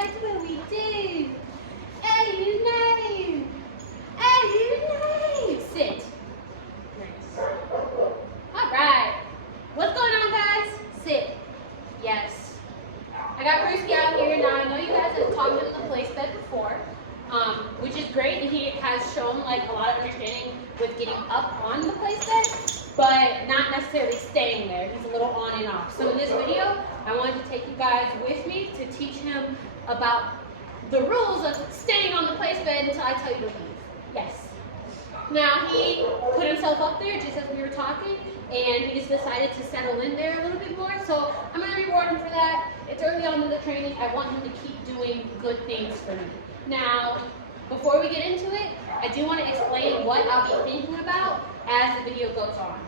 What will we do? Oh, you know. Oh, you know. Sit. Nice. All right. What's going on, guys? Sit. Yes. I got Brewski out here. Now, I know you guys have taught him the place bed before, which is great. He has shown like a lot of understanding with getting up on the place bed, but not necessarily staying there. He's a little on and off. So in this video, I wanted to take you guys with me to teach him about the rules of staying on the place bed until I tell you to leave. Yes. Now, he put himself up there just as we were talking, and he just decided to settle in there a little bit more. So I'm going to reward him for that. It's early on in the training. I want him to keep doing good things for me. Now, before we get into it, I do want to explain what I'll be thinking about as the video goes on.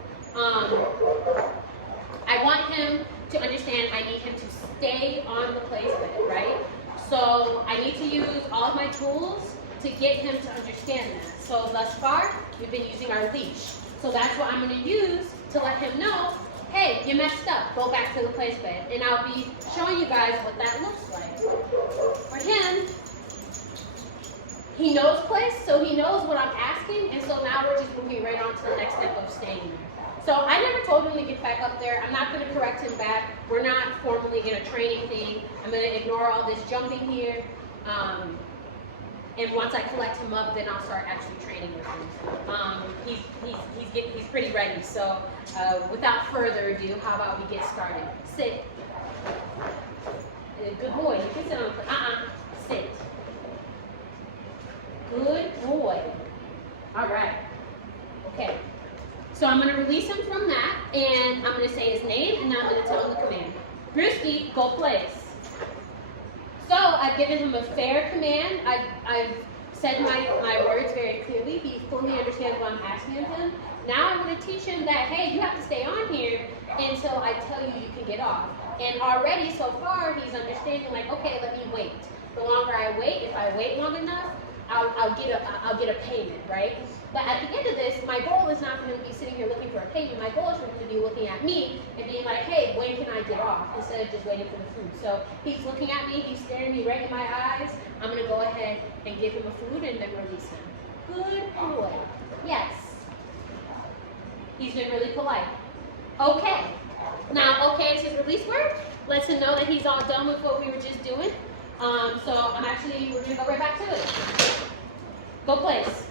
I want him to understand I need him to stay on the place bed, right? So I need to use all of my tools to get him to understand that. So thus far, we've been using our leash. So that's what I'm going to use to let him know, hey, you messed up, go back to the place bed. And I'll be showing you guys what that looks like. For him, he knows place, so he knows what I'm asking, and so now we're just moving right on to the next step of staying there. So I never told him to get back up there. I'm not going to correct him back. We're not formally in a training thing. I'm going to ignore all this jumping here. And once I collect him up, then I'll start actually training with him. He's pretty ready. So without further ado, how about we get started? Sit. Good boy. You can sit on the sit. Good boy. All right. Okay. So I'm going to release him from that, and I'm going to say his name, and then I'm going to tell him the command. Brewski, go place. So I've given him a fair command. I've said my words very clearly. He fully understands what I'm asking of him. Now I'm going to teach him that, hey, you have to stay on here until I tell you you can get off. And already so far, he's understanding like, okay, let me wait. The longer I wait, if I wait long enough, I'll get a payment, right? But at the end of this, my goal is not for him to be sitting here looking for a payment. My goal is for him to be looking at me and being like, hey, when can I get off? Instead of just waiting for the food. So he's looking at me, he's staring me right in my eyes. I'm going to go ahead and give him a food and then release him. Good boy. Yes. He's been really polite. Okay. Now, okay is his release word. Lets him know that he's all done with what we were just doing. So we're going to go right back to it. Go place.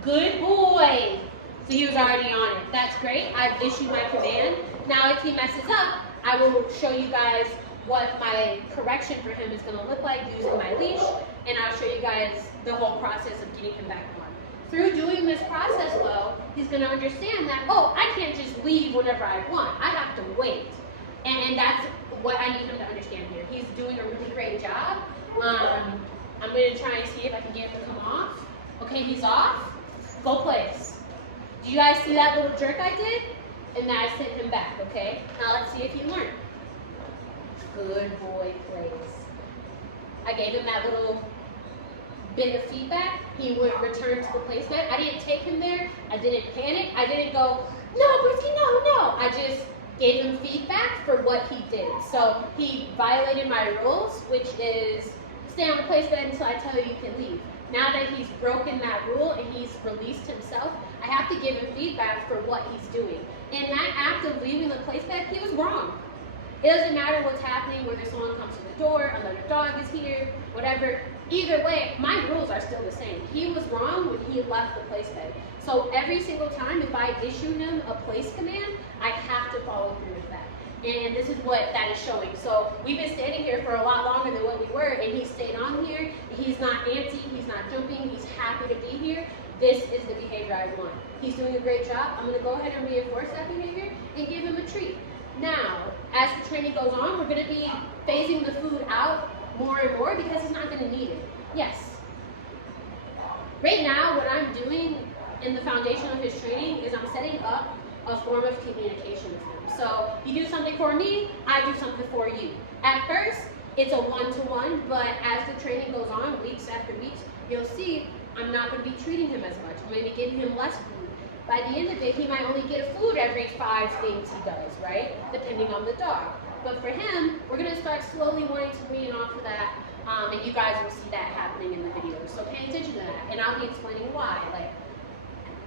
Good boy. So he was already on it. That's great. I've issued my command. Now if he messes up, I will show you guys what my correction for him is going to look like using my leash, and I'll show you guys the whole process of getting him back on. Through doing this process, though, he's going to understand that, oh, I can't just leave whenever I want. I have to wait. And that's what I need him to understand here. He's doing a really great job. I'm going to try and see if I can get him to come off. Okay, he's off. Go place. Do you guys see that little jerk I did? And then I sent him back, okay? Now let's see if he learned. Good boy, place. I gave him that little bit of feedback. He would return to the place bed. I didn't take him there. I didn't panic. I didn't go, no, Brewski, no. I just gave him feedback for what he did. So he violated my rules, which is stay on the place bed until I tell you you can leave. Now that he's broken that rule and he's released himself, I have to give him feedback for what he's doing. In that act of leaving the place bed, he was wrong. It doesn't matter what's happening, whether someone comes to the door, another dog is here, whatever. Either way, my rules are still the same. He was wrong when he left the place bed. So every single time, if I issue him a place command, I have to follow through with that. And this is what that is showing. So we've been standing here for a lot longer than what we were, and he stayed on here. He's not antsy, he's not jumping, he's happy to be here. This is the behavior I want. He's doing a great job. I'm going to go ahead and reinforce that behavior and give him a treat. Now, as the training goes on, we're going to be phasing the food out more and more because he's not going to need it. Yes. Right now, what I'm doing in the foundation of his training is I'm setting up a form of communication with him. So you do something for me, I do something for you. At first, it's a one-to-one, but as the training goes on, weeks after weeks, you'll see I'm not going to be treating him as much. I'm going to be giving him less food. By the end of it, he might only get food every 5 things he does, right? Depending on the dog. But for him, we're gonna start slowly wanting to wean off of that, and you guys will see that happening in the video. So pay attention to that, and I'll be explaining why. Like,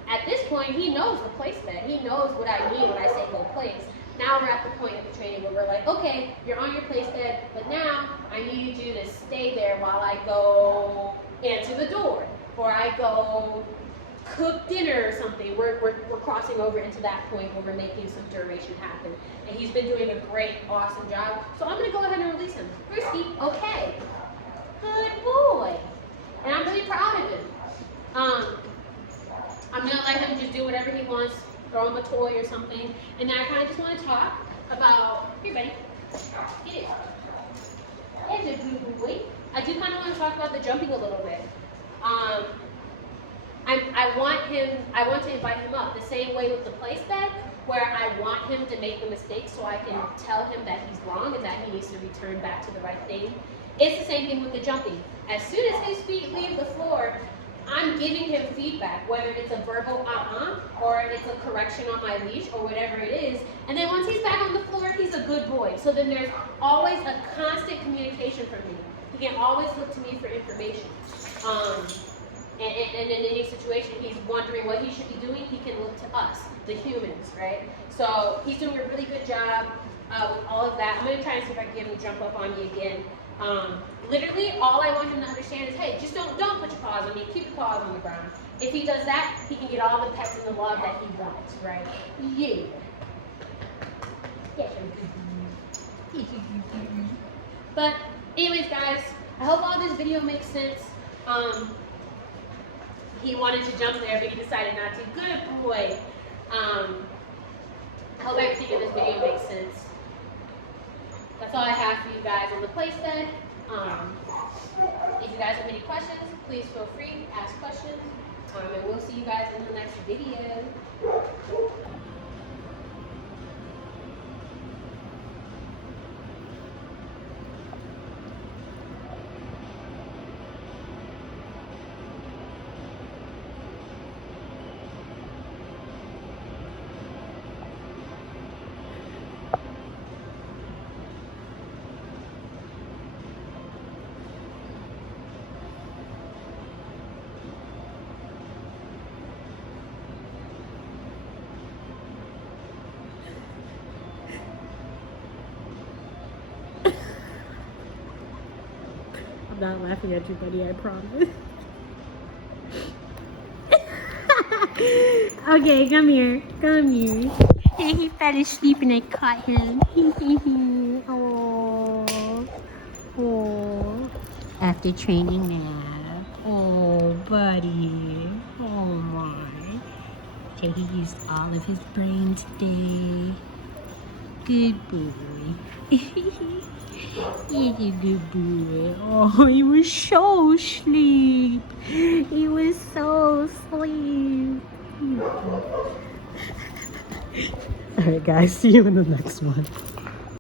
at this point, he knows the placement. He knows what I mean when I say go place. Now we're at the point of the training where we're like, okay, you're on your place bed, but now I need you to stay there while I go answer the door, or I go cook dinner or something. We're crossing over into that point where we're making some duration happen. And he's been doing a great, awesome job. So I'm gonna go ahead and release him. Brewski, okay. Good boy. And I'm really proud of him. I'm gonna let him just do whatever he wants, throw him a toy or something. And then I kinda just wanna talk about, here buddy, get it. There's a good boy. I do kinda wanna talk about the jumping a little bit. I want to invite him up the same way with the place bed, where I want him to make the mistake so I can tell him that he's wrong and that he needs to return back to the right thing. It's the same thing with the jumping. As soon as his feet leave the floor, I'm giving him feedback, whether it's a verbal or it's a correction on my leash or whatever it is. And then once he's back on the floor, he's a good boy. So then there's always a constant communication from me. He can always look to me for information. And in any situation he's wondering what he should be doing, he can look to us, the humans, right? So he's doing a really good job with all of that. I'm going to try and see if I can get him to jump up on me again. Literally, all I want him to understand is, hey, just don't put your paws on me. Keep your paws on the ground. If he does that, he can get all the pets and the love that he wants, right? Yeah. Yeah. But anyways, guys, I hope all this video makes sense. He wanted to jump there, but he decided not to. Good boy. I hope everything in this video makes sense. That's all I have for you guys on the place bed. If you guys have any questions, please feel free to ask questions. And we'll see you guys in the next video. I'm not laughing at you, buddy, I promise. Okay, come here. Come here. He fell asleep and I caught him. Oh. Oh. After training nap. Oh, buddy. Oh, my. So he used all of his brain today. Good boy. He's a good boy. Oh, he was so asleep. He was so asleep. Alright guys, see you in the next one.